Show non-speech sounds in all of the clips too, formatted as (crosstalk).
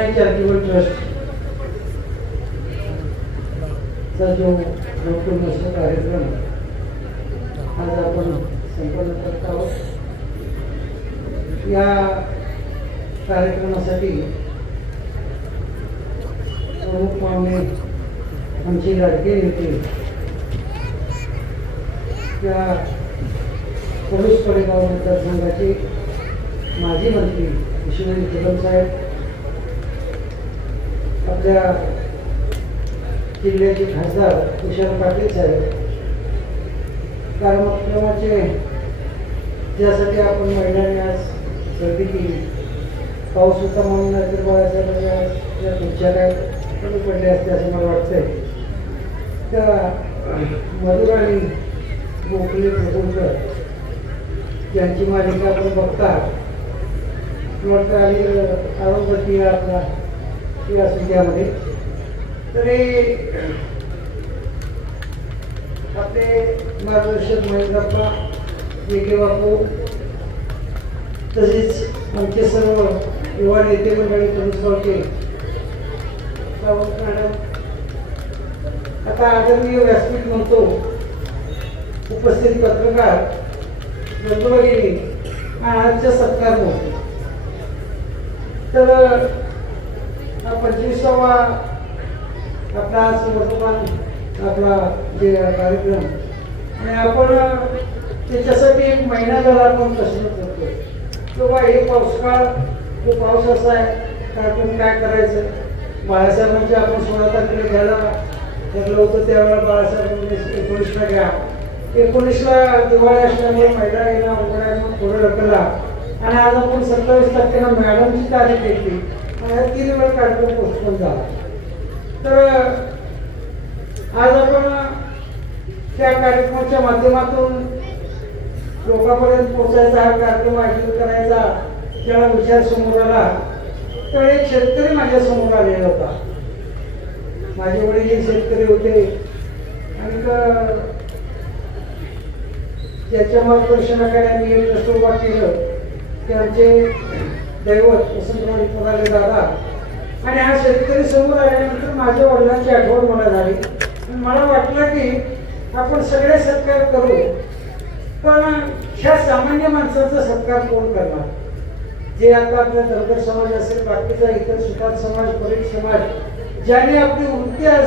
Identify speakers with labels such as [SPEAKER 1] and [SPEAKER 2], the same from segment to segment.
[SPEAKER 1] Sonai charitable trust चा जो local Lokprashna कार्यक्रम आज आपण संपन्न करत आहोत या कार्यक्रमासाठी प्रमुख पाहुणे आमचे लाडके नेते या पोलीस पडेगाव मतदारसंघाचे माजी मंत्री विश्वनाथ कदम साहेब आपल्या जिल्ह्याचे खासदार तुषार पाटील साहेब. कार्यक्रमाचे ज्यासाठी आपण महिलांनी आज गर्दी केली. पाऊस होता म्हणून नाहीतर बाळासाहेबांनी आज त्या खुर्च्या काय कमी पडले असते असं मला वाटतंय. त्या मधुर आणि गोखले प्रभूकर यांची मालिका आपण बघता. मला वाटतं आणि आरोग्य आपला या तर हे आपले मार्गदर्शक महेंद्रप्पा के बापू तसेच आमचे सर्व युवा नेते मंडळी पोलीसगावचे सावंत मॅडम. आता आदरणीय व्यासपीठ म्हणतो उपस्थित पत्रकार बंधुभगिनी आणि आजच्या सत्कार तर पंचवीसावा आपला आज वर्तमान आपला जे कार्यक्रम. आणि आपण त्याच्यासाठी एक महिना झाला आपण प्रश्न करतो किंवा हे पावसाळा तो पाऊस असा आहे कार्यक्रम काय करायचं? बाळासाहेबांचे आपण सोळा तारखेला घ्यायला ठरलं होतं त्यावेळेला बाळासाहेबांनी एकोणीसला घ्या. एकोणीसला दिवाळी असल्यामुळे महिला येणं अवघड आहे पुढे ढकलला आणि आज आपण सत्तावीस तारखेला मॅडमची तारीख घेतली. तीन वेळा कार्यक्रम पोस्टपोन झाला. तर आज आपण त्या कार्यक्रमाच्या माध्यमातून लोकांपर्यंत पोहोचायचा हा कार्यक्रम आयोजित करायचा त्याला विचार समोर आला. तर एक शेतकरी माझ्यासमोर आलेला होता. माझे वडील हे शेतकरी होते. आणि त्याच्या मार्गदर्शनाकडे मार्गदर्शनाखाली आम्ही एक उभा केलं. की आमचे दैवत वसंतराव पगारे दादा. आणि हा शेतकरी समोर आल्यानंतर माझ्या वडिलांची आठवण मला झाली. मला वाटलं की आपण सगळे सत्कार करू पण ह्या सामान्य माणसाचा सत्कार कोण करणार? जे आता आपल्या धनगर समाज असेल बाकीचा इतर सुतार समाज परीट समाज ज्याने आपली वृत्ती आज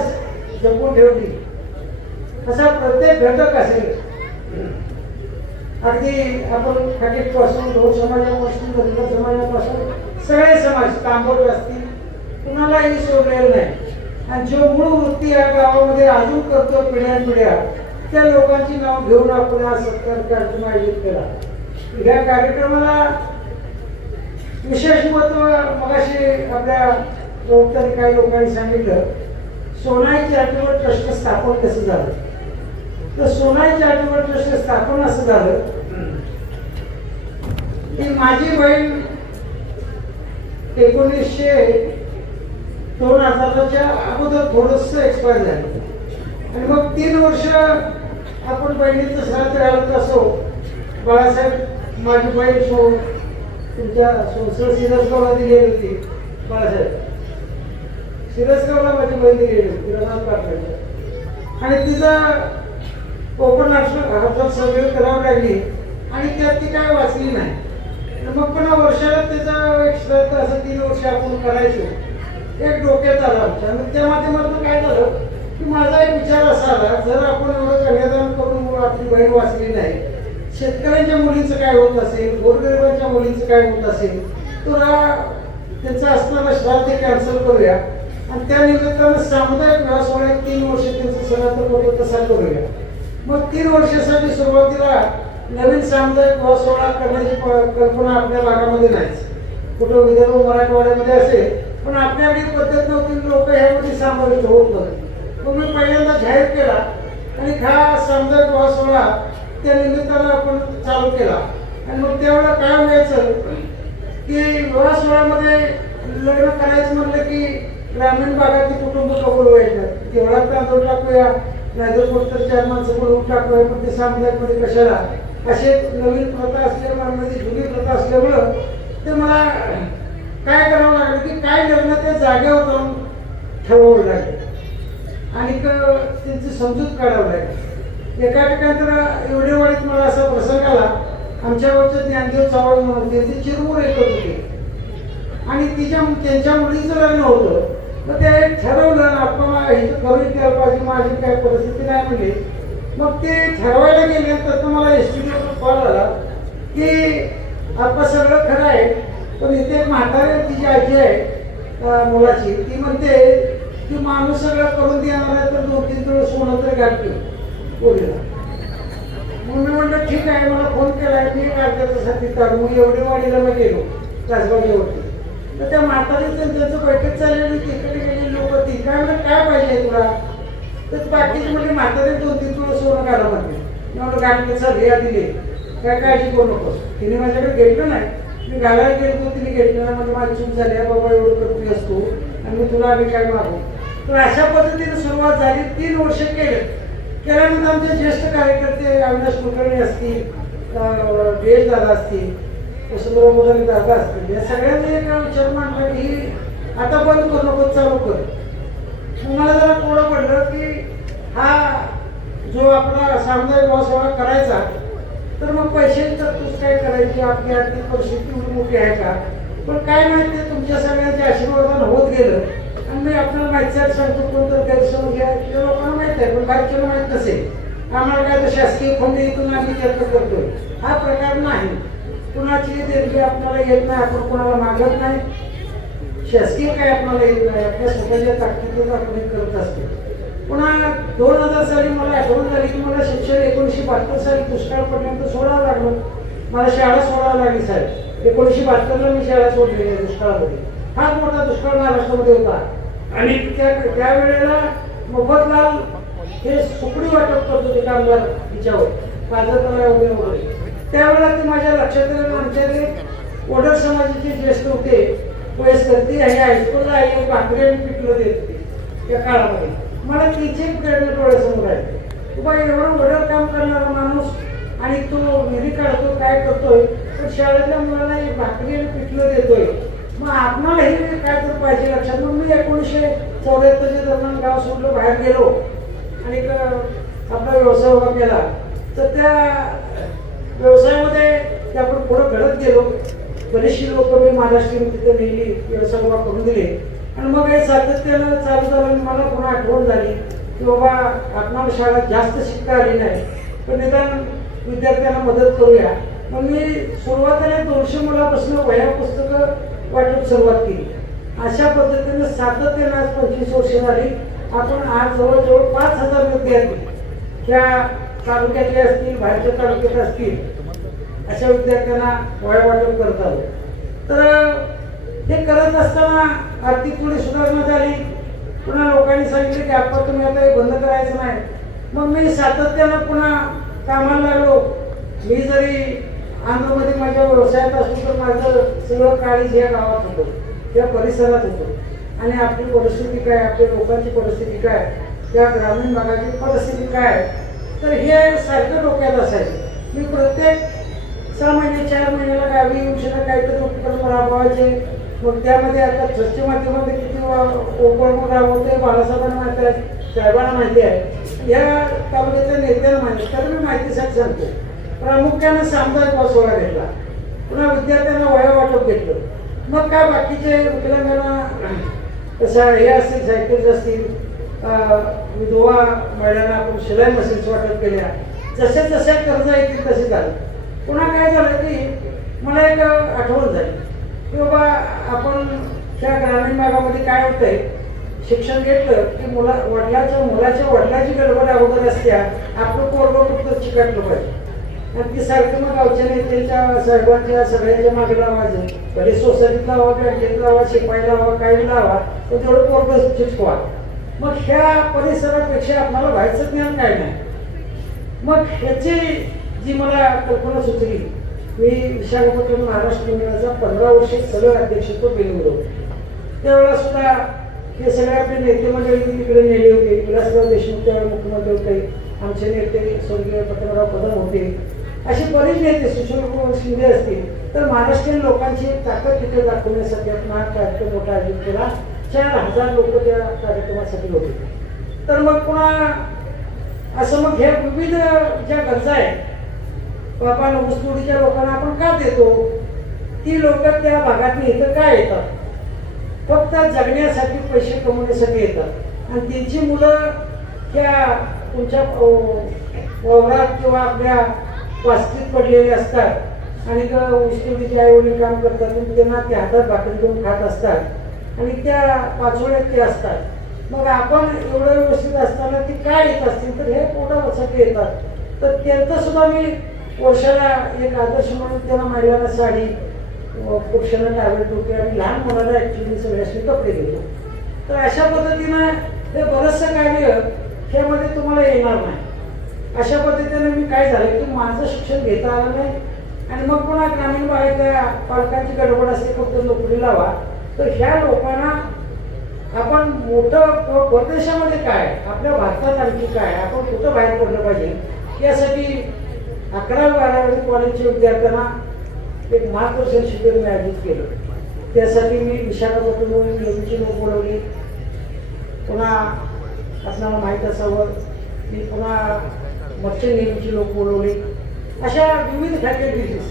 [SPEAKER 1] जपून ठेवली असा प्रत्येक घटक असेल अगदी आपण पासून गौड समाजापासून धनगर समाजापासून सगळे समाज तांबोड असतील कुणालाही सोडलेलं नाही. आणि जो मूळ वृत्ती या गावामध्ये अजून करतो पिढ्या पिढ्या त्या लोकांची नाव घेऊन आपण हा सत्कार कार्यक्रम आयोजित केला. या कार्यक्रमाला विशेष महत्त्व मगाशी आपल्या प्रवक्त्यांनी काही लोकांनी सांगितलं सोनाई चॅरिटेबल ट्रस्ट स्थापन कसं झालं? तर सोनाई चॅरिटेबल ट्रस्ट स्थापन असं झालं. की माझी बहीण एकोणीसशे दोन हजाराच्या अगोदर थोडस एक्सपायर झालं. आणि मग तीन वर्ष आपण बहिणीचं श्राद्ध राहत असो बाळासाहेब माझी बहीण सो तुमच्या संसद सिरसगावला दिलेली होती बाळासाहेब. सिरसगावला माझी बहीण दिलेली होती रनाथ पाटलाच्या आणि तिचा कोकण हातात सर्वे करावी लागली. आणि त्यात ती काय वाचली नाही. मग पुन्हा वर्षाला त्याचा एक श्राद्ध असं तीन वर्ष आपण करायचो. एक डोक्यात आला आमच्या मग त्या माध्यमातून काय झालं? की माझा एक विचार असा आला जर आपण एवढं कन्यादान करून आपली बहीण वाचली नाही शेतकऱ्यांच्या मुलींचं काय होत असेल गोरगरिबांच्या मुलींचं काय होत असेल तर हा त्यांचा असणारा श्राद्ध कॅन्सल करूया. आणि त्या निमित्तानं सामुदायिक विवाह सोहळ्यात तीन वर्ष त्यांचं श्राद्ध तसा करूया. मग तीन वर्षासाठी सुरुवातीला नवीन सामुदायिक विवाह सोहळा करण्याची प- कल्पना आपल्या भागामध्ये नाहीच कुठं विदर्भ मराठवाड्यामध्ये असेल पण आपल्याकडे पद्धत नव्हती लोक ह्यामध्ये समाविष्ट होत नव्हते मग मी पहिल्यांदा जाहीर केला आणि हा सामुदायिक विवाह सोहळा त्या निमित्तानं आपण चालू केला. आणि मग त्यावेळेला काय व्हायचं की विवाह सोहळ्यामध्ये लग्न करायचं म्हटलं की ग्रामीण भागातील कुटुंब कबूल व्हायचं. तेवढा तांदूळ टाकूया नाहीतर कुठं चार माणसं बोलवून टाकूया पण ते सामुदायिकमध्ये म्हणजे कशाला? असे नवीन प्रथा असल्यामुळे म्हणजे जुनी प्रथा असल्यामुळं ते मला काय करावं लागलं की काय निर्णय त्या जागेवर जाऊन ठरवावं लागेल. आणि क- त्यांची समजूत काढावं लागेल. एका ठिकाणी तर एवढे वाढीत मला असा प्रसंग आला आमच्यावरचे ज्ञानदेव चव्हाण म्हणून होते ते चिरमुर एकत होते. आणि तिच्या त्यांच्या मुलीचं लग्न होतं. तर ते ठरवलं ना आपण इथं करून द्यायला पाहिजे माझी काय परिस्थिती नाही म्हणली. मग ते ठरवायला गेले तर मला एस टी कॉल आला की आता सगळं खरं आहे पण इथे म्हातारे तिची आजी आहे मुलाची. ती म्हणते की माणूस सगळं करून देणार आहे तर दोन तीन दिवस सोनं तरी घालतो पोरीला मग मी म्हटलं ठीक आहे मला फोन केलाय मी काय त्याच्यासाठी तर मग एवढे वाडीला मग गेलो तासगावच्यावरती तर त्या म्हातारीचं त्यांचं बैठक चाललेली तिकडे गेली लोक ती काय म्हणजे काय पाहिजे तुला? तर बाकीची म्हणजे म्हातारी दोन तीन तुला सोनं काढा म्हणते मी गाडी सर हे दिले काय काळजी करू नकोस. तिने माझ्याकडे घेतलं नाही. मी घालायला गेलो तिने घेतलं नाही. म्हणजे माझी चूक झाली बाबा एवढं करतोय असतो. आणि मी तुला आम्ही काय मागू? तर अशा पद्धतीने सुरुवात झाली. तीन वर्ष केले. केल्यानंतर आमचे ज्येष्ठ कार्यकर्ते अविनाश कुलकर्णी असतील वेळ दादा असतील वसुंधरा मुलांनी दादा असतील या सगळ्यांनी एक विचार मांडला की आता बंद करू नको चालू कर. तुम्हाला जरा थोडं पडलं की हा जो आपला सामुदायिक सोहळा करायचा तर मग पैशाची तरतूद काय करायची? आपली आर्थिक परिस्थिती एवढी मोठी आहे का? पण काय माहिती तुमच्या सगळ्यांच्या आशीर्वादानं होत गेलं. आणि मी आपल्याला माहिती आहे सांगतो कोणतं गैरसमज घ्या. त्या लोकांना माहीत आहे पण बाकीच्याला माहीत नसेल. आम्हाला काय तर शासकीय फंडीतून आम्ही खर्च करतोय. हा प्रकार नाही. कुणाची देणगी आपल्याला येत नाही आपण कोणाला मागत नाही. शासकीय काय आपल्याला येत नाही आपल्या स्वतःच्या ताकदीतच आपण करत असते. पुन्हा दोन हजार साली मला आठवण झाली की मला शिक्षण एकोणीसशे बहात्तर साली दुष्काळ पडल्यानंतर सोडावं लागलं. मला शाळा सोडावं लागली साहेब. एकोणीसशे बहात्तरला मी शाळा सोडलेली आहे दुष्काळामध्ये. हा मोठा दुष्काळ महाराष्ट्रामध्ये होता. आणि त्या त्यावेळेला मोफतलाल हे सुकडी वाटप करत होते कामगार हिच्यावर. पाजरतला वगैरे वगैरे त्यावेळेला ते माझ्या लक्षात आलं आमच्या ते ओडर समाजाचे ज्येष्ठ होते वयस्कर ते हे हायस्कूलला आई भाकरी आणि पिठलं देत होते त्या काळामध्ये. मला तिचे प्रेरणा डोळ्यासमोर आहे बाबा एवढं वडर काम करणारा माणूस आणि तो घरी काढतो काय करतोय तर शाळेतल्या मुलाला एक भाकरी आणि पिठलं देतोय. मग आपणालाही काय तर पाहिजे लक्षात. मग मी एकोणीसशे चौऱ्याहत्तरच्या दरम्यान गाव सोडलं बाहेर गेलो. आणि आपला व्यवसाय उभा केला. तर त्या व्यवसायामध्ये ते आपण पुढं घडत गेलो. बरेचशी लोक मी महाराष्ट्रीयन तिथे नेली व्यवसाय उभा करून दिले. आणि मग हे सातत्यानं चालू झालं मला पुन्हा आठवण झाली की बाबा आपणाला शाळा जास्त शिकता आली नाही. पण निदान विद्यार्थ्यांना मदत करूया. मग मी सुरुवातीला दोनशे मुलापासून वया पुस्तकं वाटप सुरुवात केली. अशा पद्धतीने सातत्यानं आज पंचवीस वर्ष झाली. आपण आज जवळजवळ पाच हजार विद्यार्थी ह्या तालुक्यातले असतील बाहेरच्या तालुक्यात असतील अशा विद्यार्थ्यांना वया वाटप करत आलो तर हे करत असताना आर्थिक थोडी सुधारणा झाली. पुन्हा लोकांनी सांगितलं की आपण तुम्ही आता हे बंद करायचं नाही. मग मी सातत्यानं पुन्हा कामाला लागलो. मी जरी आंध्रमध्ये माझ्या व्यवसायात असलो तर माझं सगळं काळीज या गावात होतं या परिसरात होतं. आणि आपली परिस्थिती काय आपल्या लोकांची परिस्थिती काय त्या ग्रामीण भागाची परिस्थिती काय तर हे सारखं डोक्यात असायचं. मी प्रत्येक सहा महिने चार महिन्याला गावी येऊन काहीतरी उपक्रम राबवायचे. मग त्यामध्ये आता स्वच्छ माध्यमामध्ये किती वा- उपक्रम राबवते बाळासाहेबांना माहिती आहे साहेबांना माहिती आहे. या तालुक्याच्या नेत्यांना माहिती तर मी माहितीसाठी सांगतो प्रामुख्यानं सामुदायिक बसवला घेतला. पुन्हा विद्यार्थ्यांना वया वाटप घेतलं. मग काय बाकीचे विकलांगांना (clears throat) कसं हे असतील सायकल्स असतील विधवा महिलांना आपण शिलाई मशीन्स वाटप केल्या जसे जसे कर्ज येतील तसे झाले. पुन्हा काय झालं की मला एक आठवण झाली. की बाबा आपण त्या ग्रामीण भागामध्ये काय होतंय शिक्षण घेतलं की मुला वडिलाच्या मुलाच्या वडिलाची गडबड अगोदर असत्या आपलं पोरगं फक्त चिकटलं पाहिजे. आणि ती सारखं मग गावच्या नेत्यांच्या साहेबांच्या सगळ्यांच्या मागे लावायचं. कधी सोसायटीत लावा बँकेत लावा शिपाई लावा काही लावा पण तेवढं पोरगं चिटकवा. मग ह्या परिसरापेक्षा आपल्याला व्हायचं ज्ञान काय नाही. मग ह्याची जी मला कल्पना सुचली मी विशाखापट्टणम महाराष्ट्र मंडळाचा पंधरा वर्षे सगळं अध्यक्षत्व केलं होतं. त्यावेळेला सुद्धा हे सगळे आपले नेते मंडळी तिकडे नेले होते. विलासराव देशमुख त्यावेळी मुख्यमंत्री होते. आमचे नेते स्वर्गीय पत्रराव कदम होते. असे बरेच नेते सुशीलकुमार शिंदे असतील. तर महाराष्ट्रीयन लोकांची ताकद तिथे दाखवण्यासाठी आपण हा कार्यक्रम मोठा आयोजित केला. चार हजार लोक त्या कार्यक्रमासाठी होते. तर मग पुन्हा असं मग ह्या विविध ज्या गरजा आहेत बाबा ऊसतोडीच्या लोकांना आपण का देतो? ती लोक त्या भागातून इथं का येतात? फक्त जगण्यासाठी पैसे कमवण्यासाठी येतात. आणि त्यांची मुलं त्या तुमच्या वावरात किंवा आपल्या वास्तीत पडलेले असतात आणि ऊसतोडीचे आईवडील काम करतात त्यांना ते हातात भाकरी घेऊन खात असतात. आणि त्या पाचोळ्यात ते असतात. मग आपण एवढं व्यवस्थित असताना ती काय येत असतील? तर हे पोटासाठी येतात. तर त्यांचं सुद्धा मी वर्षाला एक आदर्श म्हणून त्यांना महिलांना साडी पुरुषांना टावेल टोपी. आणि लहान मुलाला ॲक्च्युली सगळ्याशी कपडे घेतो तर अशा पद्धतीनं हे बरंचसं कार्य ह्यामध्ये तुम्हाला येणार नाही. अशा पद्धतीने मी काय झालं की माझं शिक्षण घेता आलं नाही. आणि मग पुन्हा ग्रामीण भागातल्या पालकांची गडबड असते फक्त नोकरी लावा. तर ह्या लोकांना आपण मोठं परदेशामध्ये काय आपल्या भारतात आणखी काय आपण कुठं बाहेर पडलं पाहिजे यासाठी अकरावी बारावी कॉलेजच्या विद्यार्थ्यांना एक मार्गदर्शन शिबिर मी आयोजित केलं. त्यासाठी मी विशाखापट्टणमधून नेहमीची लोक बोलवली. पुन्हा आपल्याला माहीत असावं की पुन्हा मत्स्य नेहमीची लोक बोलवली. अशा विविध फॅकल्टीज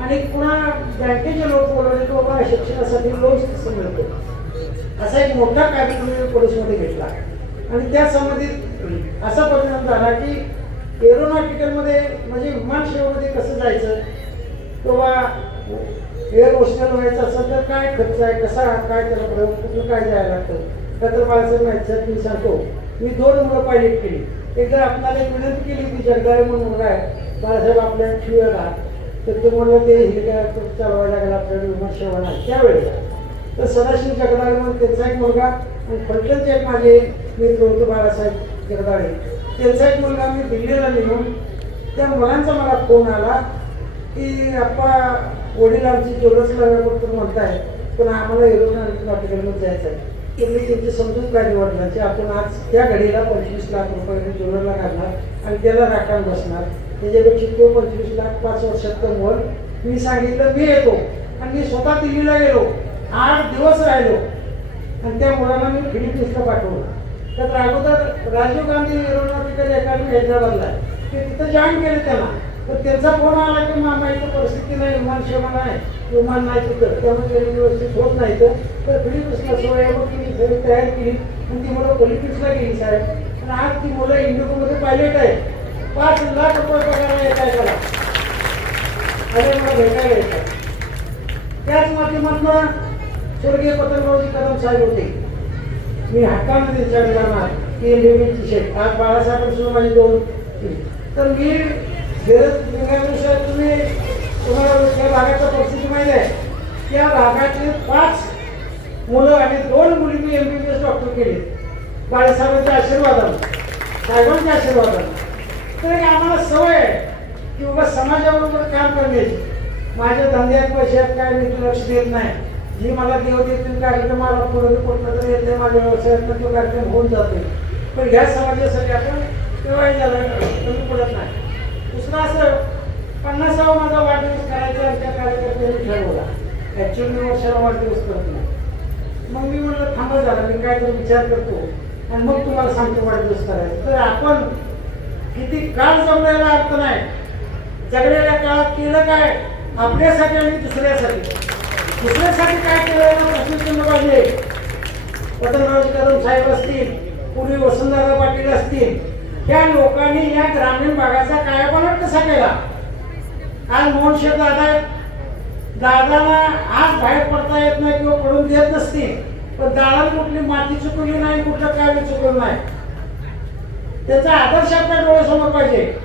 [SPEAKER 1] आणि पुन्हा बँकेचे लोक बोलवले की बाबा शिक्षणासाठी लोन कसं मिळतो असा एक मोठा कार्यक्रम मी पोलिसमध्ये घेतला. आणि त्या संबंधित असा परिणाम झाला की एरोनॉटिकलमध्ये म्हणजे विमानसेवेमध्ये कसं जायचं? किंवा एअर होस्टेल व्हायचं असेल तर काय खर्च आहे? कसा काय त्याला प्रयोग? कुठून काय जायला लागतं? तर बाळासाहेब माहिती मी सांगतो. मी दोन मुलं पायलट केली. एकदा आपल्याला एक विनंती केली की जगदाळे म्हणून मुलगा आहे बाळासाहेब आपल्या ठेवूया त्याच्यामुळे तर ते म्हणलं ते हेलिकॉप्टर चालवायला लागला आपल्याला विमान सेवा त्यावेळेला तर सदाशिव जगदाळे म्हणून त्यांचा एक मुलगा आणि फलटणचे एक माझे मित्र होते बाळासाहेब जगदाळे. त्यांचा एक मुलगा मी दिल्लीला निघून त्या मुलांचा मला फोन आला की आप्पा वडिलांची आमची जेवढंच लागल्याबद्दल म्हणताय पण आम्हाला एरोनॉटिकलमध्ये जायचं आहे तुम्ही मी त्यांची समजून काढली वडिलांची. आपण आज त्या घडीला पंचवीस लाख रुपये जेवढ्याला काढणार आणि त्याला राखाण बसणार. त्याच्यापेक्षा तो पंचवीस लाख पाच वर्षात कमवल मी सांगितलं मी येतो. आणि मी स्वतः दिल्लीला गेलो. आठ दिवस राहिलो. आणि त्या मुलांना मी फिलिपिन्सला पाठवलं. तर अगोदर राजीव गांधी एरोनॉटिकल अकॅडमी हैदराबादला आहे. ते तिथं जॉईन केलं त्यांना. तर त्यांचा फोन आला की मामा इथं परिस्थिती नाही विमान सेवा नाही. विमान नाही तिथं. त्यामुळे व्यवस्थित होत नाही तर तर फिलिपिन्सला सोय मी सगळी तयार केली. आणि ती मुलं पॉलिटिक्सला गेली साहेब. आणि आज ती मुलं इंडिगोमध्ये पायलट आहे पाच लाख रुपये पगार आहे काय मला भेटायला येतात त्याच माध्यमातून स्वर्गीय पतंगरावजी कदम साहेब होते. मी हक्कानं त्यांच्याकडे जाणार की नेहमीची शेत आज बाळासाहेब माझी दोन. तर मी साहेब तुम्ही तुम्हाला त्या भागाच्या परिस्थिती माहिती आहे. त्या भागातले पाच मुलं आणि दोन मुली मी M B B S doctor केले. बाळासाहेबांच्या आशीर्वादानं साहेबांच्या आशीर्वादानं. तर आम्हाला सवय आहे की बाबा समाजाबरोबर काम करण्याची. माझ्या धंद्यात पैशात काय मी लक्ष देत नाही. जी मला देव देतील कार्यक्रम मला पुढे पडलं तर येते माझ्या व्यवसायात तो कार्यक्रम होऊन जाते पण ह्या समाजासाठी आपण केव्हाही झालं कमी पडत नाही. दुसरं असं पन्नासावा माझा वाढदिवस करायचा आमच्या कार्यकर्त्यांनी ठरवला. ॲक्च्युअली मी वर्षाला वाढदिवस करत नाही मग मी म्हटलं थांबा झाला मी काय तर विचार करतो. आणि मग तुम्हाला सांगतो वाढदिवस करायचा. तर आपण किती काळ जमलेला अर्थ नाही. जगलेल्या काळात केलं काय? आपल्यासाठी आणि दुसऱ्यासाठी. दुसऱ्यासाठी काय केलं याला प्रश्न केलं पाहिजे. पतंगराव कदम साहेब असतील पूर्वी वसंतदादा पाटील असतील त्या लोकांनी या ग्रामीण भागाचा कायापालट कसा केला आज मोहनशेठ दादा आहेत. दादाला आज बाहेर पडता येत नाही किंवा पडून देत नसतील. पण दादाला कुठली माती चुकवली नाही कुठलं काय बी चुकवलं नाही. त्याचा आदर्श आपल्या डोळ्यासमोर पाहिजे.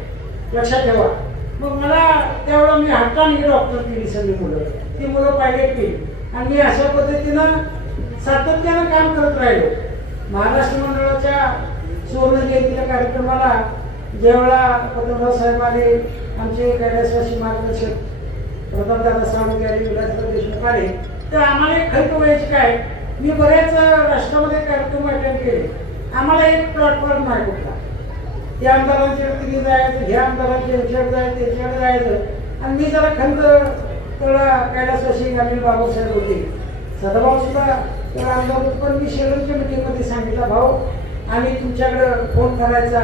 [SPEAKER 1] लक्षात ठेवा. मग मला त्यावेळेला मी हक्काने डॉक्टर केली सगळी मुलं. ती मुलं पायलट केली. आणि मी अशा पद्धतीनं सातत्यानं काम करत राहिलो. महाराष्ट्र मंडळाच्या सुवर्ण जयंतीच्या कार्यक्रमाला जेवढा पद्मनाभ साहेबांनी आमचे कैलासवासी मार्गदर्शक प्रतापदादा सावंत विलासराव देशमुख आले तर आम्हाला एक खैप व्हायची काय? मी बऱ्याच राष्ट्रामध्ये कार्यक्रम अटेंड केले. आम्हाला एक प्लॅटफॉर्म नाही कुठला ते आमदारांच्या तिथे जायचं ह्या आमदारांच्या ह्याच्याकडे जायचं त्याच्याकडे जायचं. आणि मी जरा खंत तर कैलासवासी अनिल बाबासाहेब होते. सदाभाऊ सुद्धा तर आमदार होतो पण मी शेवटच्या मिटिंगमध्ये सांगितलं भाऊ आम्ही तुमच्याकडं फोन करायचा.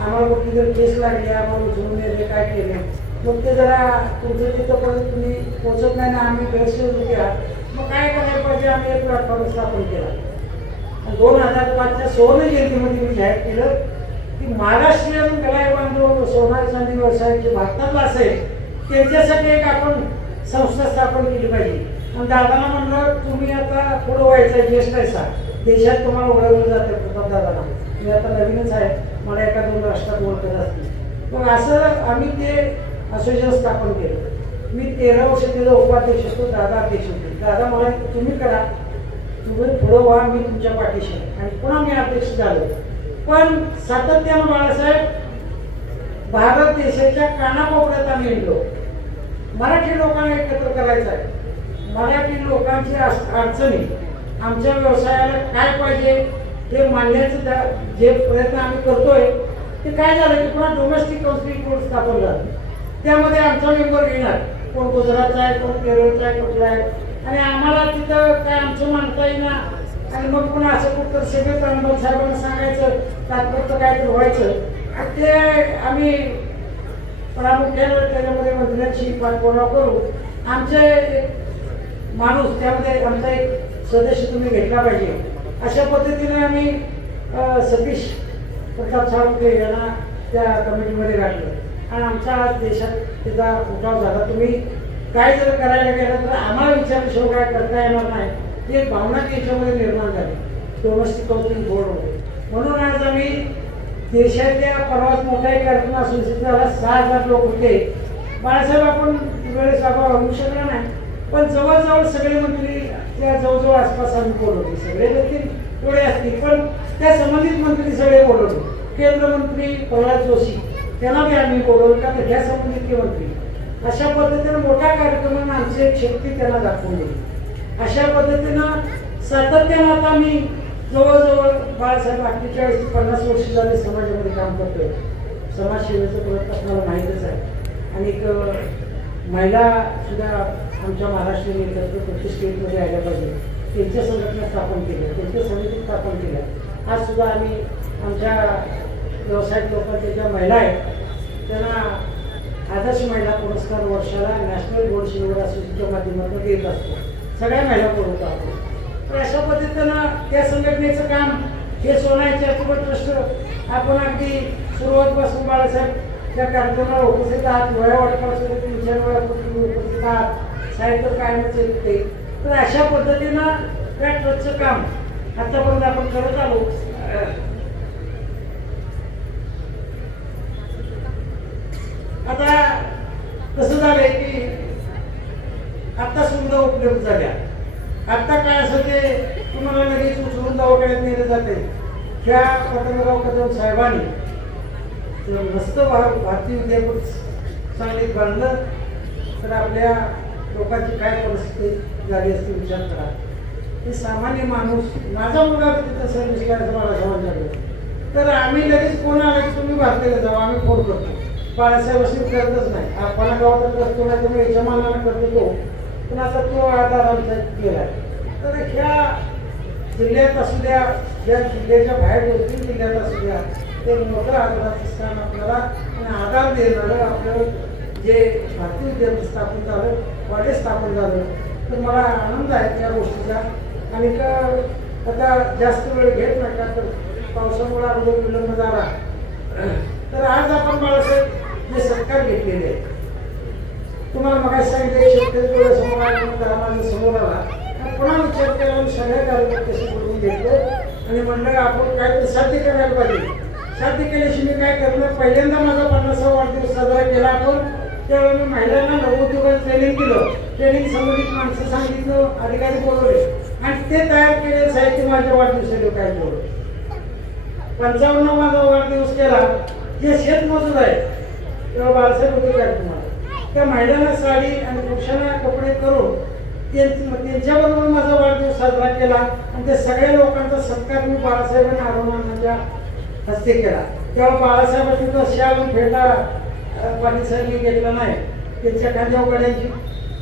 [SPEAKER 1] आम्हाला कुठली जर केस लागली आम्हाला उचलून नेले काय केलं? मग ते जरा तुमचं तिथंपर्यंत तुम्ही पोचत नाही ना आम्ही गैरसोय घ्या मग काय करायला पाहिजे? आम्ही एक प्लॅटफॉर्म स्थापन केला. दोन हजार पाचच्या सुवर्ण जयंतीमध्ये मी जाहीर केलं. की महाराष्ट्रीयन कलाय बांधव सोनार चांदी व्यवसायाचे भारतातला असेल त्यांच्यासाठी एक आपण संस्था स्थापन केली पाहिजे. आणि दादाला म्हणलं तुम्ही आता पुढं व्हायचं ज्येष्ठ आहे सा. देशात तुम्हाला ओळखलं जातं प्रताप दादाला. मी आता नवीनच आहे. मला एका दोन राष्ट्रात ओळखत असते मग असं आम्ही ते असोसिएशन स्थापन केलं. मी तेरा वर्ष तिथं उपाध्यक्ष होतो दादा अध्यक्ष होते. दादा मला तुम्ही करा. तुम्ही पुढं व्हा मी तुमच्या पाठीशी आणि पुन्हा मी अध्यक्ष झालो. पण सातत्यानं बाळासाहेब भारत देशाच्या कानाकोपऱ्यात आम्ही येलो मराठी लोकांना एकत्र करायचं आहे. मराठी लोकांची अस- अडचणी आमच्या व्यवसायाला काय पाहिजे ते मांडण्याचं त्या जे प्रयत्न आम्ही करतोय ते काय झालं की पुन्हा डोमेस्टिक काउन्सिलिंग बोर्ड स्थापन झालं. त्यामध्ये आमचा मेंबर येणार. कोण गुजरातचा आहे कोण केरळचा आहे कुठला आहे. आणि आम्हाला तिथं काय आमचं मानता येईना आणि मग पुन्हा असं कुठं सगळे अनुभव साहेबांना सांगायचं तात्पुरतं काय व्हायचं. आणि ते आम्ही प्रामुख्यानं त्याच्यामध्ये मधल्याची पाठपुरावा करू. आमचे माणूस त्यामध्ये आमचा एक सदस्य तुम्ही घेतला पाहिजे. अशा पद्धतीने आम्ही सतीश प्रताप साळुंके यांना त्या कमिटीमध्ये घातलं. आणि आमचा आज देशात त्याचा उठाव झाला. तुम्ही काय जर करायला गेलं तर आम्हाला विचारल्याशिवाय काय करता येणार नाही. ही एक भावना त्याच्यामध्ये निर्माण झाली. डोमेस्टिक काउन्सिलिंग बोर्डमध्ये म्हणून आज आम्ही देशातल्या परवाच मोठा एक कार्यक्रम असून झाला सहा हजार लोक होते बाळासाहेब आपण वेळेस आभार होऊ शकला नाही. पण जवळजवळ सगळे मंत्री त्या जवळजवळ आसपास आम्ही बोलवले सगळे नसतील थोडे असतील. पण त्या संबंधित मंत्री सगळे बोलवले केंद्रमंत्री प्रल्हाद जोशी त्यांना बी आम्ही बोलवलं का त्या संबंधित मंत्री. अशा पद्धतीने मोठ्या कार्यक्रमाने आमची एक शक्ती त्यांना दाखवली अशा पद्धतीनं सातत्यानं आता मी जवळजवळ बाळासाहेब अठ्ठेचाळीस ते पन्नास वर्ष झाले समाजामध्ये काम करतोय. समाजसेवेचं प्रयत्न आपल्याला माहीतच आहे. आणि एक महिला सुद्धा आमच्या महाराष्ट्र एकत्र स्टेटमध्ये आल्या पाहिजे. त्यांच्या संघटना स्थापन केल्या त्यांच्या समिती स्थापन केल्या. आज सुद्धा आम्ही आमच्या व्यावसायिक लोकांच्या ज्या महिला आहेत त्यांना आदर्श महिला पुरस्कार वर्षाला नॅशनल गोल्ड सिल्वर असोसिएशनच्या माध्यमातून देत असतो. सगळ्या महिला पुरवतो आपण तर अशा पद्धतीनं त्या संघटनेचं काम हे सोनाई चॅरिटेबल ट्रस्ट. आपण अगदी सुरुवातपासून बाळासाहेब त्या कार्यक्रमाला उपस्थित आहात. वया वाटपासून तीन चार वेळा उपस्थित आहात. साहित्य कायमच येत ते. तर अशा पद्धतीनं त्या ट्रस्टचं काम आतापर्यंत आपण करत आलो. आता कसं झालंय की सुविधा उपलब्ध झाल्या. आता काय असं ते तुम्हाला लगेच उचलून दवाखान्यात नेले जाते. त्या पतंगराव कदम साहेबांनी मस्त भारतीय विद्यापीठ सांगलीत बांधलं. तर आपल्या लोकांची काय परिस्थिती झाली असते विचार करा. ते सामान्य माणूस माझा मुलगा तिथं सर्विस करायचं मला समजलं तर आम्ही लगेच कोण आला की तुम्ही भारतीला जाऊ आम्ही फोन करतो. बाळासाहेब अशी करतच नाही. आपण गावात करतो नाही तर मग करतो कुणाचा तो आधार आमचा गेला तर ह्या जिल्ह्यात असू द्या ज्या जिल्ह्याच्या बाहेर दोन जिल्ह्यात असू द्या ते मोठं आधाराचं स्थान आपल्याला आणि आधार देणारं आपलं जे भारतीय विद्यापीठ स्थापन झालं वाटे स्थापन झालं तर मला आनंद आहे त्या गोष्टीचा. आणि का आता जास्त वेळ घेत नका तर पावसामुळे अगोदर विलंब झाला. तर आज आपण बाळासाहेब जे सरकार घेतलेले आहे तुम्हाला मग सांगितलं शेतकरी माझ्यासमोर आला. आणि पुन्हा विचार केला आणि सगळ्या कार्यकर्त्याशी बोलून घेतलं आणि म्हणलं आपण काय तर साध्य करायला पाहिजे. साध्य केल्याशी मी काय करणार? पहिल्यांदा माझा पन्नासावा वाढदिवस साजरा केला आपण. त्यावेळी मी महिलांना नवोद्योगात ट्रेनिंग दिलं ट्रेनिंग संबंधित माणसं सांगितलं अधिकारी बोलवले. आणि ते तयार केलेलं साहित्य माझ्या वाढदिवसाला काय बोलवलं पंचावन्न माझा वाढदिवस केला. जे शेतमजूर आहे तेव्हा बाळासाहेब होते कार्यक्रमाला त्या महिलांना साडी आणि पुरुषांना कपडे करून त्यांच्याबरोबर माझा वाढदिवस साजरा केला आणि त्या सगळ्या लोकांचा सत्कार मी बाळासाहेबांनी आणि हस्ते केला. तेव्हा बाळासाहेबांनी तो शाल फेटा पाटील साहेबांनी घेतला नाही. त्यांच्या खांद्या गड्यांची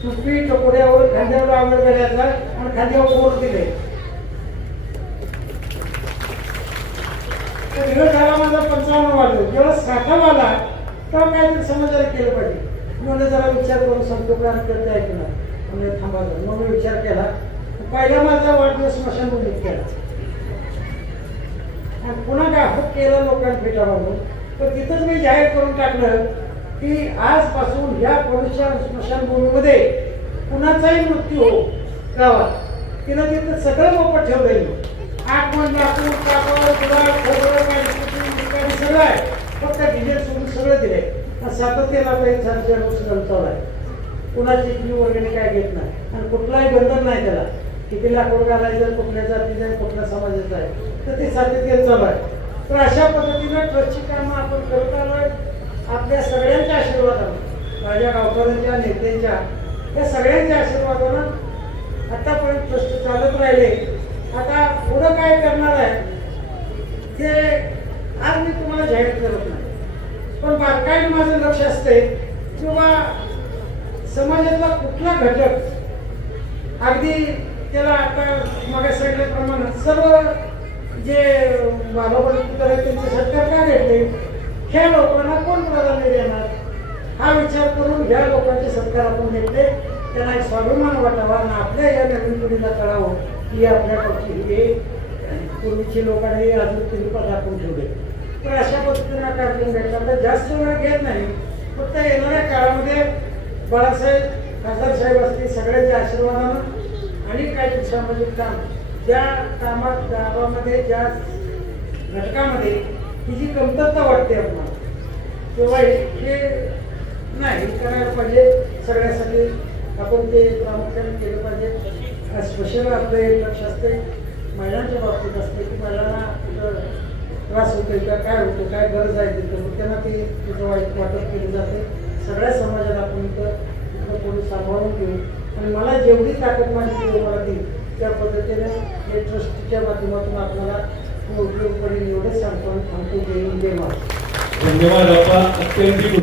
[SPEAKER 1] तुपी टकोऱ्यावर खांद्यावर आवड करायचा आणि खांद्यावर बोर दिले. तर दिवस झाला माझा पंचावन्न वाजले जेव्हा साठावा आला तेव्हा काहीतरी समाजाला केलं पाहिजे. मला जरा विचार करून सांगतो का करते ऐकणार म्हणजे थांबायचं मग मी विचार केला. पहिला माझा वाढदिवस स्मशानभूमीत केला. आणि पुन्हा काय हक केलं लोकांनी भेटा तर तिथंच मी जाहीर करून टाकलं की आजपासून ह्या पोलिसच्या स्मशानभूमीमध्ये कुणाचाही मृत्यू हो गावात तिनं तिथं सगळं मोफत ठेवलं आठ म्हणजे आपण कापड गुलाब खोबरं काजू, सगळं आहे. फक्त डिझेल सोडून सगळं दिलंय. सातत्याला काही आपल्या इथं चालू आहे कुणाची फी वगैरे काय घेत नाही. आणि कुठलाही बंधन नाही त्याला. किती लाकूड घालायचं कुठल्या जातीचं आहे कुठल्या समाजाचा आहे. तर ते सातत्यानं चालू आहे. तर अशा पद्धतीनं ट्रस्टची कामं आपण करत आलोय आपल्या सगळ्यांच्या आशीर्वादानं माझ्या गावकऱ्यांच्या नेत्यांच्या या सगळ्यांच्या आशीर्वादानं आतापर्यंत ट्रस्ट चालत राहिले. आता पुढं काय करणार आहे ते आज मी तुम्हाला जाहीर करत नाही. पण बारकाईने माझं लक्ष असते किंवा समाजातला कुठला घटक अगदी त्याला आता मागे सांगितल्याप्रमाणे सर्व जे बाबाबरोबर आहेत त्यांचे सरकार काय भेटले ह्या लोकांना कोण प्राधान्य देणार? हा विचार करून ह्या लोकांचे सत्कार आपण घेतले. त्यांना एक स्वाभिमान वाटावा आणि आपल्या या नवीन पिढीला कळावं की आपल्याकडची हे पूर्वीचे लोकांनी अजून अजून पण राखून ठेवले. तर अशा पद्धतीनं कार्यक्रम घ्यायचा आता जास्त वेळ घेत नाही. फक्त येणाऱ्या काळामध्ये बाळासाहेब खासदार साहेब असतील सगळ्यांच्या आशीर्वादानं आणि काही सामाजिक काम ज्या कामात गावामध्ये ज्या घटकामध्ये ही जी कमतरता वाटते आपल्याला तेव्हा हे नाही करायला पाहिजे. सगळ्यासाठी आपण ते प्रामुख्याने केलं पाहिजे. स्पेशल आपलं लक्ष असते. महिलांच्या बाबतीत असते की महिलांना त्रास होतो का काय होतं काय गरज आहे तिथं? मग त्यांना ते तिथं वाईट वाटप केलं जाते सगळ्या समाजाला आपण इथं कोणी सांभाळून घेऊ. आणि मला जेवढी ताकद माहिती देव मला देईल त्या पद्धतीने हे ट्रस्टच्या माध्यमातून आपल्याला उपयोग पडेल एवढंच सांगतो आणि थांबतो देऊन देवा
[SPEAKER 2] धन्यवाद अत्यंत